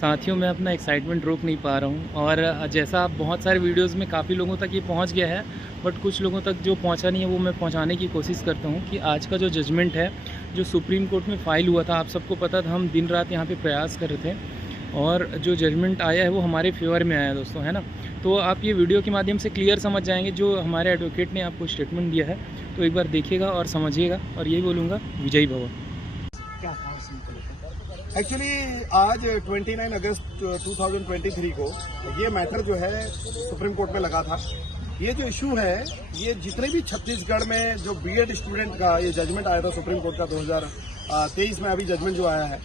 साथियों, मैं अपना एक्साइटमेंट रोक नहीं पा रहा हूँ और जैसा आप बहुत सारे वीडियोस में काफ़ी लोगों तक ये पहुँच गया है, बट कुछ लोगों तक जो पहुँचा नहीं है वो मैं पहुँचाने की कोशिश करता हूँ कि आज का जो जजमेंट है, जो सुप्रीम कोर्ट में फ़ाइल हुआ था, आप सबको पता था, हम दिन रात यहाँ पे प्रयास कर रहे थे और जो जजमेंट आया है वो हमारे फेवर में आया दोस्तों, है ना। तो आप ये वीडियो के माध्यम से क्लियर समझ जाएंगे जो हमारे एडवोकेट ने आपको स्टेटमेंट दिया है, तो एक बार देखिएगा और समझिएगा और यही बोलूँगा, विजयी भव। एक्चुअली आज 29 अगस्त 2023 को ये मैटर जो है सुप्रीम कोर्ट में लगा था। ये जो इशू है, ये जितने भी छत्तीसगढ़ में जो बीएड स्टूडेंट का ये जजमेंट आया था सुप्रीम कोर्ट का 2023 में अभी जजमेंट जो आया है,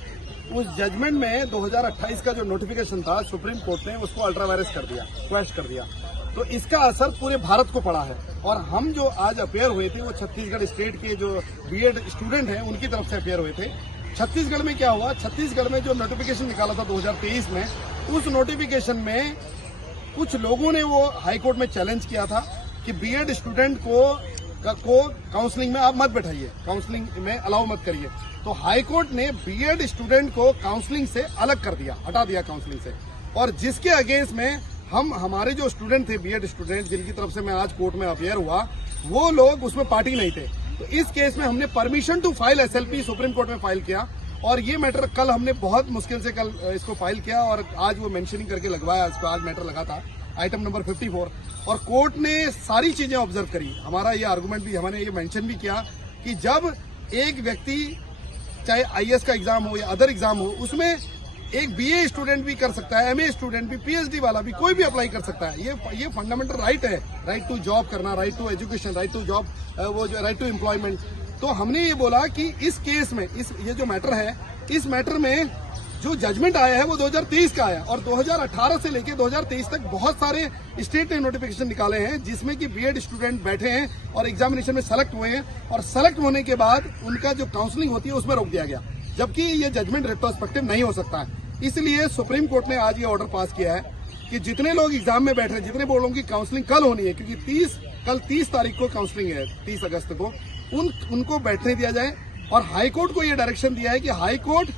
उस जजमेंट में 2028 का जो नोटिफिकेशन था सुप्रीम कोर्ट ने उसको अल्ट्रा वायरस कर दिया, क्वैश कर दिया। तो इसका असर पूरे भारत को पड़ा है और हम जो आज अपेयर हुए थे वो छत्तीसगढ़ स्टेट के जो बीएड स्टूडेंट हैं उनकी तरफ से अपेयर हुए थे। छत्तीसगढ़ में क्या हुआ, छत्तीसगढ़ में जो नोटिफिकेशन निकाला था 2023 में, उस नोटिफिकेशन में कुछ लोगों ने वो हाई कोर्ट में चैलेंज किया था कि बीएड स्टूडेंट को काउंसलिंग में आप मत बैठाइए, काउंसलिंग में अलाउ मत करिए। तो हाई कोर्ट ने बीएड स्टूडेंट को काउंसलिंग से अलग कर दिया, हटा दिया काउंसलिंग से, और जिसके अगेंस्ट में हमारे जो स्टूडेंट थे, बीएड स्टूडेंट जिनकी तरफ से मैं आज कोर्ट में अपेयर हुआ, वो लोग उसमें पार्टी नहीं थे। तो इस केस में हमने permission to file SLP supreme court में फाइल किया और ये मैटर कल हमने बहुत मुश्किल से कल इसको फाइल किया और आज वो मेंशनिंग करके लगवाया। इसको आज मैटर लगा था आइटम नंबर 54 और कोर्ट ने सारी चीजें ऑब्जर्व करी। हमारा ये आर्गुमेंट भी, हमने ये मेंशन भी किया कि जब एक व्यक्ति चाहे आईएएस का एग्जाम हो या अदर एग्जाम हो, उसमें एक बीए स्टूडेंट भी कर सकता है, एमए स्टूडेंट भी, पीएचडी वाला भी, कोई भी अप्लाई कर सकता है। ये फंडामेंटल राइट है, राइट टू जॉब करना, right to education, right to job, वो जो राइट टू एम्प्लॉयमेंट। तो हमने ये बोला कि इस केस में ये जो मैटर है, इस मैटर में जो जजमेंट आया है वो 2023 का आया और 2018 से लेकर 2023 तक बहुत सारे स्टेट ने नोटिफिकेशन निकाले हैं जिसमें कि बीएड स्टूडेंट बैठे हैं और एग्जामिनेशन में सेलेक्ट हुए हैं और सेलेक्ट होने के बाद उनका जो काउंसलिंग होती है उसमें रोक दिया गया, जबकि ये जजमेंट रेट्रोस्पेक्टिव नहीं हो सकता है। इसलिए सुप्रीम कोर्ट ने आज ये ऑर्डर पास किया है कि जितने लोग एग्जाम में बैठ रहे हैं, जितने बोर्डों की काउंसलिंग कल होनी है, क्योंकि कल 30 तारीख को काउंसलिंग है, 30 अगस्त को, उनको बैठने दिया जाए। और हाई कोर्ट को ये डायरेक्शन दिया है कि हाई कोर्ट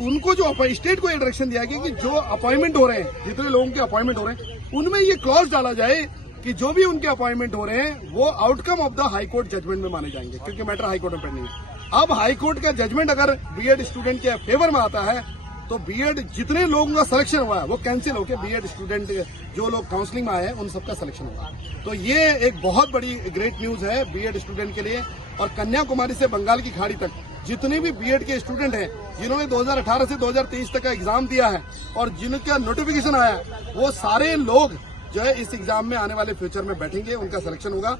उनको जो स्टेट को ये डायरेक्शन दिया गया कि जो अपॉइंटमेंट हो रहे हैं, जितने लोगों के अपॉइंटमेंट हो रहे हैं, उनमें ये क्लॉज डाला जाए कि जो भी उनके अपॉइंटमेंट हो रहे हैं वो outcome of the high court judgement में माने जाएंगे, क्योंकि मैटर हाई कोर्ट में पेंडिंग है। अब हाई कोर्ट का जजमेंट अगर बीएड स्टूडेंट के फेवर में आता है तो बीएड जितने लोगों का सिलेक्शन हुआ है वो कैंसिल होकर बीएड स्टूडेंट जो लोग काउंसलिंग में आए हैं उन सबका सिलेक्शन होगा। तो ये एक बहुत बड़ी ग्रेट न्यूज है बीएड स्टूडेंट के लिए। और कन्याकुमारी से बंगाल की खाड़ी तक जितने भी बीएड के स्टूडेंट हैं जिन्होंने 2018 से 2023 तक का एग्जाम दिया है और जिनका नोटिफिकेशन आया, वो सारे लोग जो है इस एग्जाम में आने वाले फ्यूचर में बैठेंगे, उनका सिलेक्शन होगा,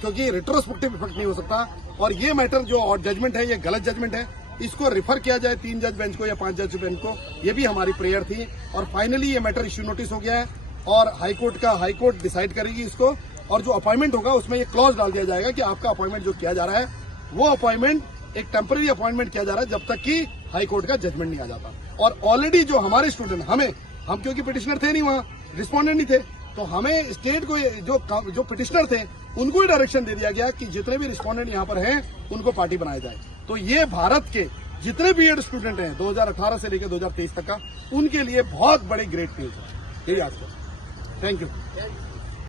क्योंकि रेट्रोस्पेक्टिव इफेक्ट नहीं हो सकता। और ये मैटर जो जजमेंट है ये गलत जजमेंट है, इसको रिफर किया जाए 3 जज बेंच को या 5 जज बेंच को, ये भी हमारी प्रेयर थी। और फाइनली ये मैटर इश्यू नोटिस हो गया है और हाई कोर्ट डिसाइड करेगी इसको, और जो अपॉइंटमेंट होगा उसमें ये क्लॉज डाल दिया जाएगा कि आपका अपॉइंटमेंट जो किया जा रहा है वो अपॉइंटमेंट एक टेम्पररी अपॉइंटमेंट किया जा रहा है जब तक कि हाई कोर्ट का जजमेंट नहीं आ जाता। और ऑलरेडी जो हमारे स्टूडेंट हम क्योंकि पिटिशनर थे नहीं, वहां रिस्पोंडेंट नहीं थे, तो हमें स्टेट को जो पिटिशनर थे उनको ही डायरेक्शन दे दिया गया कि जितने भी रिस्पोंडेंट यहाँ पर हैं उनको पार्टी बनाया जाए। तो ये भारत के जितने बीएड स्टूडेंट हैं 2018 से लेकर 2023 तक का, उनके लिए बहुत बड़ी ग्रेट न्यूज है। यही आपको थैंक यू।